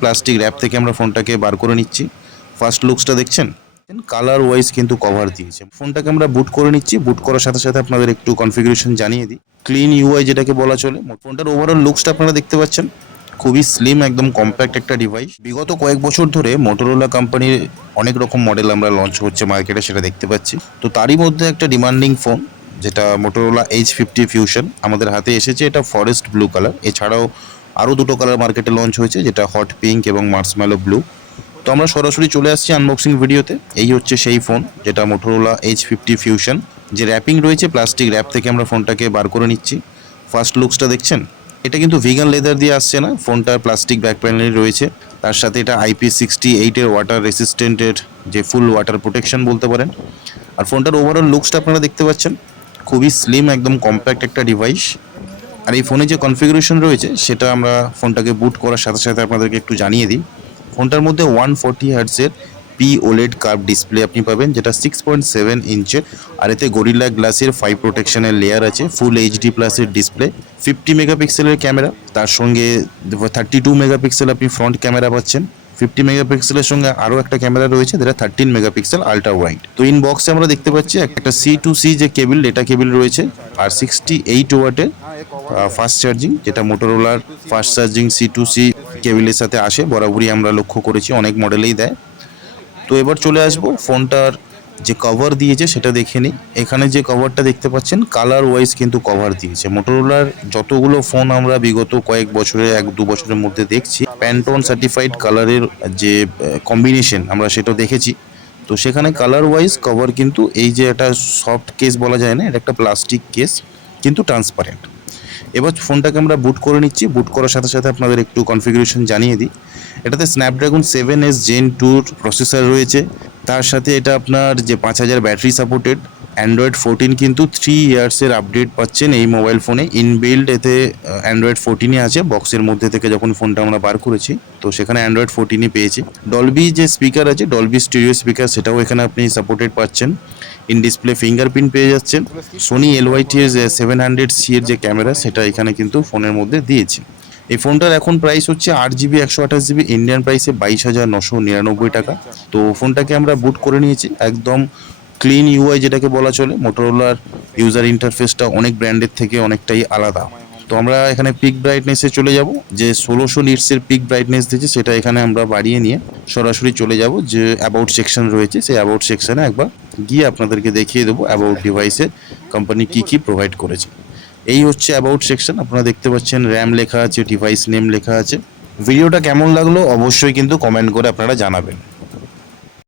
Plastic wrap থেকে আমরা ফোনটাকে বার করে নিচ্ছি। ফার্স্ট লুকসটা দেখছেন? কালার ওয়াইজ কিন্তু কভার দিয়েছে। ফোনটাকে আমরা বুট করে নিচ্ছি। বুট করার সাথে সাথে আপনাদের একটু কনফিগারেশন জানিয়ে দিই। ক্লিন ইউআই যেটাকে বলা চলে। ফোনটার ওভারঅল লুকসটা আপনারা দেখতে পাচ্ছেন। খুবই স্লিম একদম কম্প্যাক্ট একটা ডিভাইস বিগত কয়েক বছর ধরে মোটরোলা কোম্পানির অনেক রকম মডেল আমরা লঞ্চ হচ্ছে মার্কেটে সেটা দেখতে পাচ্ছি। তো তারই মধ্যে একটা ডিমান্ডিং ফোন যেটা মোটরোলা এইচ ফিফটি ফিউশন আমাদের হাতে এসেছে। এটা ফরেস্ট ব্লু কালার এছাড়াও আরও দুটো কালার মার্কেটে লঞ্চ হয়েছে, যেটা হট পিঙ্ক এবং মার্সম্যালো ব্লু তো আমরা সরাসরি চলে আসছি আনবক্সিং ভিডিওতে এই হচ্ছে সেই ফোন যেটা মোটরোলা এইচ ফিফটি ফিউশন যে র্যাপিং রয়েছে প্লাস্টিক র্যাপ থেকে আমরা ফোনটাকে বার করে নিচ্ছি। ফার্স্ট লুকসটা দেখছেন? এটা কিন্তু ভিগান লেদার দিয়ে আসছে না ফোনটা প্লাস্টিক ব্যাক প্যানেল রয়েছে। তার সাথে এটা আইপি সিক্সটি এইটের ওয়াটার রেসিস্ট্যান্টের যে ফুল ওয়াটার প্রোটেকশন বলতে পারেন। আর ফোনটার ওভারঅল লুকসটা আপনারা দেখতে পাচ্ছেন। খুবই স্লিম একদম কম্প্যাক্ট একটা ডিভাইস আর এই ফোনে যে কনফিগারেশন রয়েছে, সেটা আমরা ফোনটাকে বুট করার সাথে সাথে আপনাদেরকে একটু জানিয়ে দিই। ফোনটার মধ্যে ওয়ান ফোর্টি হার্টসের পি ওলেড কার্ভ ডিসপ্লে আপনি পাবেন, যেটা সিক্স পয়েন্ট সেভেন ইঞ্চের আর এতে গরিলা গ্লাসের ফাইভ প্রোটেকশনের লেয়ার আছে ফুল এইচডি প্লাসের ডিসপ্লে ফিফটি মেগাপিক্সেলের ক্যামেরা তার সঙ্গে থার্টি টু মেগাপিক্সেল আপনি ফ্রন্ট ক্যামেরা পাচ্ছেন। ফিফটি মেগাপিক্সেলের সঙ্গে আরও একটা ক্যামেরা রয়েছে, যেটা থার্টিন মেগাপিক্সেল আল্ট্রা ওয়াইড তো ইন বক্সে আমরা দেখতে পাচ্ছি একটা সি টু সি যে কেবিল ডেটা কেবিল রয়েছে, আর সিক্সটি এইট ওয়াটের ফাস্ট চার্জিং যেটা মোটরোলার fast charging C to C কেবিলের সাথে আসে বরাবরই আমরা লক্ষ্য করেছি অনেক মডেলেই দেয়। তো এবার চলে আসব ফোনটার যে কভার দিয়েছে সেটা দেখে নিই। এখানে যে কভারটা দেখতে পাচ্ছেন কালার ওয়াইজ কিন্তু কভার দিয়েছে। মোটরোলার যতগুলো ফোন আমরা বিগত কয়েক বছরে এক দু বছরের মধ্যে দেখছি প্যান্টন সার্টিফাইড কালারের যে কম্বিনেশন আমরা সেটা দেখেছি। তো সেখানে কালার ওয়াইজ কভার কিন্তু এই যে একটা সফট কেস বলা যায় না এটা একটা প্লাস্টিক কেস কিন্তু ট্রান্সপারেন্ট এবার ফোনটাকে আমরা বুট করে নিচ্ছি। বুট করার সাথে সাথে আপনাদের একটু কনফিগারেশন জানিয়ে দিই। এটাতে স্ন্যাপড্রাগন সেভেন এস জেন টুর প্রসেসার রয়েছে। তার সাথে এটা আপনার যে পাঁচ হাজার ব্যাটারি সাপোর্টেড অ্যান্ড্রয়েড ফোরটিন কিন্তু থ্রি ইয়ার্সের আপডেট পাচ্ছেন এই মোবাইল ফোনে ইনবিল্ড এতে অ্যান্ড্রয়েড ফোরটিনই আছে বক্সের মধ্যে থেকে যখন ফোনটা আমরা বার করেছি, তো সেখানে অ্যান্ড্রয়েড ফোরটিনই পেয়েছি। ডলবি যে স্পিকার আছে ডলবি স্টুডিও স্পিকার সেটাও এখানে আপনি সাপোর্টেড পাচ্ছেন। ইন ডিসপ্লে ফিঙ্গারপ্রিন্ট পেয়ে যাচ্ছেন। Sony LYT seven hundred C এর যে ক্যামেরা সেটা এখানে কিন্তু ফোনের মধ্যে দিয়েছে। এই ফোনটার এখন প্রাইস হচ্ছে আট জিবি একশো আঠাশ জিবি ইন্ডিয়ান প্রাইসে বাইশ হাজার নশো নিরানব্বই টাকা। তো ফোনটাকে আমরা বুট করে নিয়েছি, একদম ক্লিন ইউআই যেটাকে বলা চলে মোটরোলার ইউজার ইন্টারফেসটা অনেক ব্র্যান্ডের থেকে অনেকটাই আলাদা। তো আমরা এখানে পিক ব্রাইটনেসে চলে যাব, যে ষোলোশো নিটসের পিক ব্রাইটনেস দিয়েছে, সেটা এখানে আমরা বাড়িয়ে নিয়ে সরাসরি চলে যাব, যে অ্যাবাউট সেকশন রয়েছে, সেই অ্যাবাউট সেকশনে একবার গিয়ে আপনাদেরকে দেখিয়ে দেবো অ্যাবাউট ডিভাইসে কোম্পানি কী কী প্রোভাইড করেছে। এই হচ্ছে অ্যাবাউট সেকশন আপনারা দেখতে পাচ্ছেন র্যাম লেখা আছে ডিভাইস নেম লেখা আছে। ভিডিওটা কেমন লাগল অবশ্যই কিন্তু কমেন্ট করে আপনারা জানাবেন।